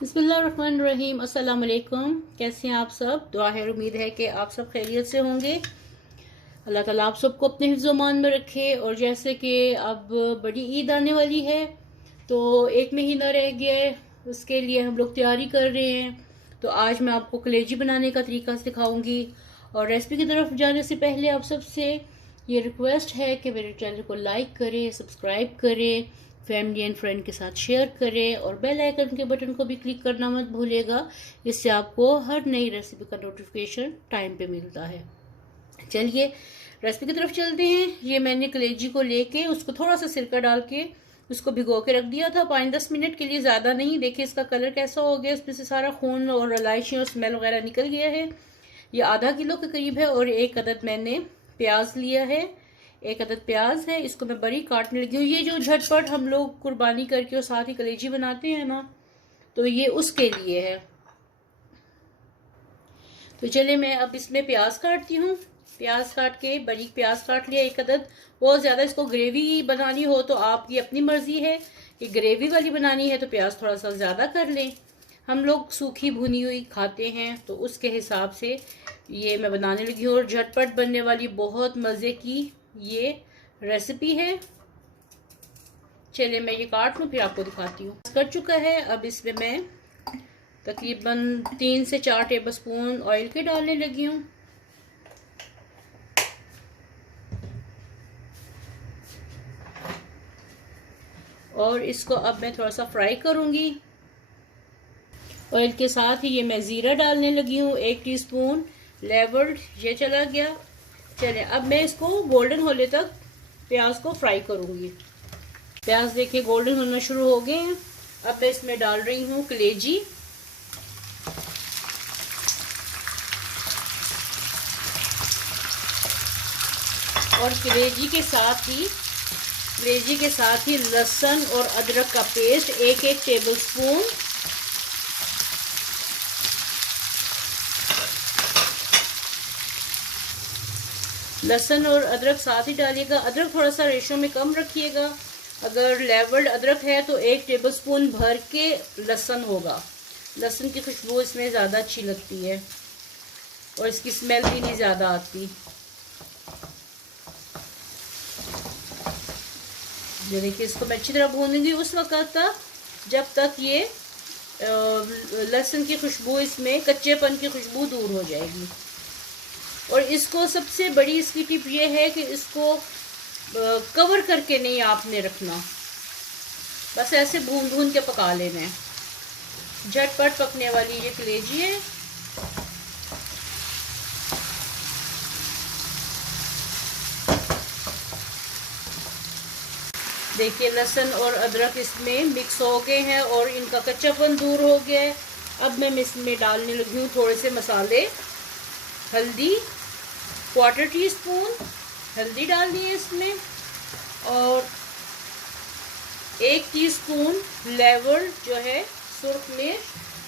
बिस्मिल्लाहिर्रहमानिर्रहीम। अस्सलाम वालेकुम। कैसे हैं आप सब? दुआ है, उम्मीद है कि आप सब खैरियत से होंगे। अल्लाह ताला आप सबको अपने हिफ्ज़-ओ-मान में रखे। और जैसे कि अब बड़ी ईद आने वाली है तो एक महीना रह गया है, उसके लिए हम लोग तैयारी कर रहे हैं। तो आज मैं आपको कलेजी बनाने का तरीका सिखाऊंगी। और रेसिपी की तरफ जाने से पहले आप सबसे ये रिक्वेस्ट है कि मेरे चैनल को लाइक करें, सब्सक्राइब करें, फैमिली एंड फ्रेंड के साथ शेयर करें और बेल आइकन के बटन को भी क्लिक करना मत भूलिएगा। इससे आपको हर नई रेसिपी का नोटिफिकेशन टाइम पे मिलता है। चलिए रेसिपी की तरफ चलते हैं। ये मैंने कलेजी को लेके उसको थोड़ा सा सिरका डाल के उसको भिगो के रख दिया था 5-10 मिनट के लिए, ज़्यादा नहीं। देखिए इसका कलर कैसा हो गया, इसमें से सारा खून और इलायची और स्मेल वगैरह निकल गया है। ये आधा किलो के करीब है। और एक अदद मैंने प्याज लिया है, एक अदद प्याज है, इसको मैं बड़ी काटने लगी हूँ। ये जो झटपट हम लोग कुर्बानी करके और साथ ही कलेजी बनाते हैं ना, तो ये उसके लिए है। तो चलिए मैं अब इसमें प्याज काटती हूँ। प्याज काट के बारीक प्याज काट लिया एक अदद। बहुत ज़्यादा इसको ग्रेवी बनानी हो तो आपकी अपनी मर्जी है कि ग्रेवी वाली बनानी है तो प्याज थोड़ा सा ज़्यादा कर लें। हम लोग सूखी भुनी हुई खाते हैं तो उसके हिसाब से ये मैं बनाने लगी हूँ। और झटपट बनने वाली बहुत मज़े की ये रेसिपी है। चलिए मैं ये काट लूँ फिर आपको दिखाती हूँ। कर चुका है। अब इसमें मैं तकरीबन 3 से 4 टेबलस्पून ऑयल के डालने लगी हूँ। और इसको अब मैं थोड़ा सा फ्राई करूँगी। ऑयल के साथ ही ये मैं ज़ीरा डालने लगी हूँ 1 टीस्पून लेवर्ड, ये चला गया। चलिए अब मैं इसको गोल्डन होने तक प्याज को फ्राई करूँगी। प्याज देखिए गोल्डन होना शुरू हो गए हैं। अब मैं इसमें डाल रही हूँ कलेजी। और कलेजी के साथ ही लहसुन और अदरक का पेस्ट 1-1 टेबलस्पून। लहसुन और अदरक साथ ही डालिएगा। अदरक थोड़ा सा रेशो में कम रखिएगा। अगर लेवर्ड अदरक है तो 1 टेबलस्पून भर के लहसुन होगा। लहसुन की खुशबू इसमें ज़्यादा अच्छी लगती है और इसकी स्मेल भी नहीं ज़्यादा आती। ये देखिए इसको मैं अच्छी तरह भूनूंगी उस वक्त तक जब तक ये लहसुन की खुशबू, इसमें कच्चेपन की खुशबू दूर हो जाएगी। और इसको सबसे बड़ी इसकी टिप ये है कि इसको कवर करके नहीं आपने रखना, बस ऐसे भून भून के पका लेना है। झटपट पकने वाली ये कलेजी है। देखिए लहसुन और अदरक इसमें मिक्स हो गए हैं और इनका कच्चापन दूर हो गया है। अब मैं इसमें डालने लगी हूँ थोड़े से मसाले। हल्दी 1/4 टीस्पून हल्दी डालनी है इसमें। और 1 टीस्पून लेवर्ड जो है सुर्ख मिर्च।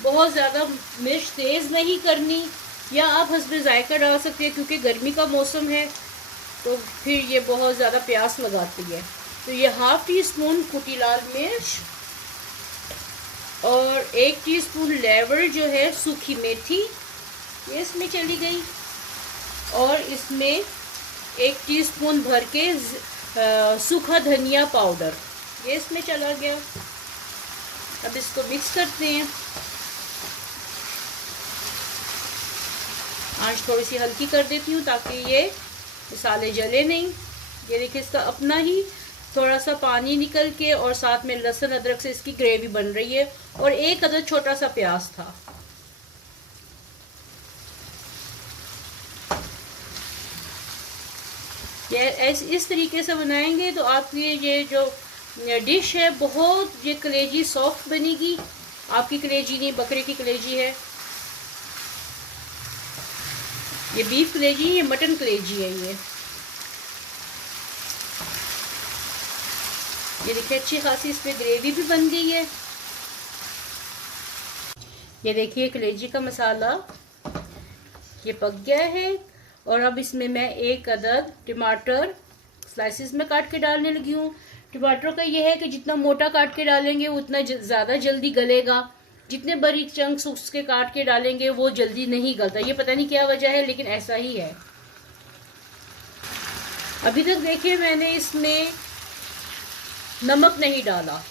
बहुत ज़्यादा मिर्च तेज़ नहीं करनी, या आप हस्बे जायका डाल सकते हैं क्योंकि गर्मी का मौसम है तो फिर ये बहुत ज़्यादा प्यास लगाती है। तो ये 1/2 टीस्पून कुटी लाल मिर्च और 1 टीस्पून लेवर्ड जो है सूखी मेथी ये इसमें चली गई। और इसमें 1 टीस्पून भर के सूखा धनिया पाउडर ये इसमें चला गया। अब इसको मिक्स करते हैं। आंच थोड़ी सी हल्की कर देती हूँ ताकि ये मसाले जले नहीं। ये देखिए इसका अपना ही थोड़ा सा पानी निकल के और साथ में लहसुन अदरक से इसकी ग्रेवी बन रही है। और एक अदद छोटा सा प्याज था। इस तरीके से बनाएंगे तो आपकी ये जो डिश है बहुत ये कलेजी सॉफ्ट बनेगी। आपकी कलेजी नहीं, बकरे की कलेजी है, ये बीफ कलेजी, ये मटन कलेजी है। ये देखिए अच्छी खासी इसमें ग्रेवी भी बन गई है। ये देखिए कलेजी का मसाला ये पक गया है। और अब इसमें मैं 1 अदद टमाटर स्लाइसिस में काट के डालने लगी हूँ। टमाटर का ये है कि जितना मोटा काट के डालेंगे उतना ज़्यादा जल्दी गलेगा जितने बारीक चंक्स उसके काट के डालेंगे वो जल्दी नहीं गलता। ये पता नहीं क्या वजह है, लेकिन ऐसा ही है। अभी तक देखिए मैंने इसमें नमक नहीं डाला,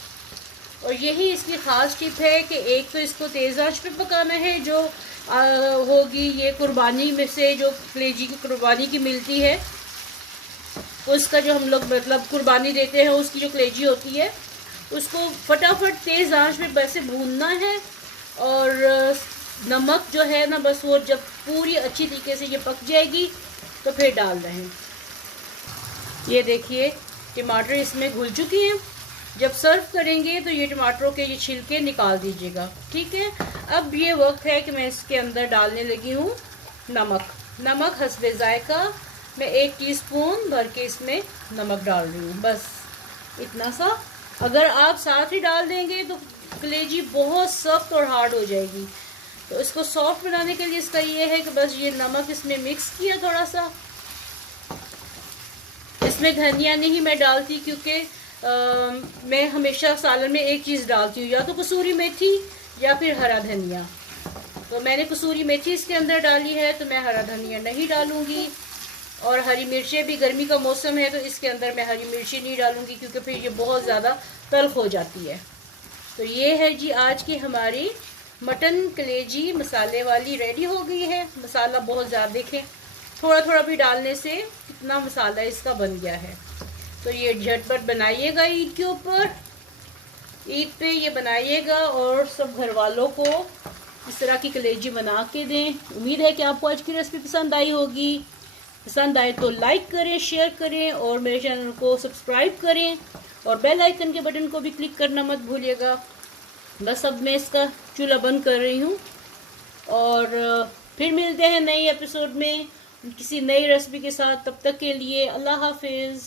और यही इसकी ख़ास टिप है कि एक तो इसको तेज़ आंच पे पकाना है, जो होगी ये कुर्बानी में से जो कलेजी की कुर्बानी की मिलती है, उसका जो हम लोग मतलब कुर्बानी देते हैं उसकी जो कलेजी होती है उसको फटाफट तेज़ आंच पे बस भूनना है। और नमक जो है ना, बस वो जब पूरी अच्छी तरीके से ये पक जाएगी तो फिर डाल रहे हैं। ये देखिए टमाटर इसमें घुल चुकी हैं। जब सर्व करेंगे तो ये टमाटरों के ये छिलके निकाल दीजिएगा, ठीक है। अब ये वक्त है कि मैं इसके अंदर डालने लगी हूँ नमक हस्बे जायका। मैं 1 टीस्पून भर के इसमें नमक डाल रही हूँ, बस इतना सा। अगर आप साथ ही डाल देंगे तो कलेजी बहुत सख्त और हार्ड हो जाएगी। तो इसको सॉफ्ट बनाने के लिए इसका ये है कि बस ये नमक इसमें मिक्स किया थोड़ा सा। इसमें धनिया नहीं मैं डालती, क्योंकि मैं हमेशा सालन में एक चीज़ डालती हूँ, या तो कसूरी मेथी या फिर हरा धनिया। तो मैंने कसूरी मेथी इसके अंदर डाली है, तो मैं हरा धनिया नहीं डालूँगी। और हरी मिर्चें भी, गर्मी का मौसम है तो इसके अंदर मैं हरी मिर्ची नहीं डालूँगी, क्योंकि फिर ये बहुत ज़्यादा तल्ख हो जाती है। तो ये है जी आज की हमारी मटन कलेजी मसाले वाली रेडी हो गई है। मसाला बहुत ज़्यादा, देखें थोड़ा थोड़ा भी डालने से कितना मसाला इसका बन गया है। तो ये झटपट बनाइएगा ईद के ऊपर, ईद पे ये बनाइएगा और सब घर वालों को इस तरह की कलेजी बना के दें। उम्मीद है कि आपको आज की रेसिपी पसंद आई होगी। पसंद आए तो लाइक करें, शेयर करें और मेरे चैनल को सब्सक्राइब करें, और बेल आइकन के बटन को भी क्लिक करना मत भूलिएगा। बस अब मैं इसका चूल्हा बंद कर रही हूँ, और फिर मिलते हैं नए एपिसोड में किसी नई रेसिपी के साथ। तब तक के लिए अल्लाह हाफिज़।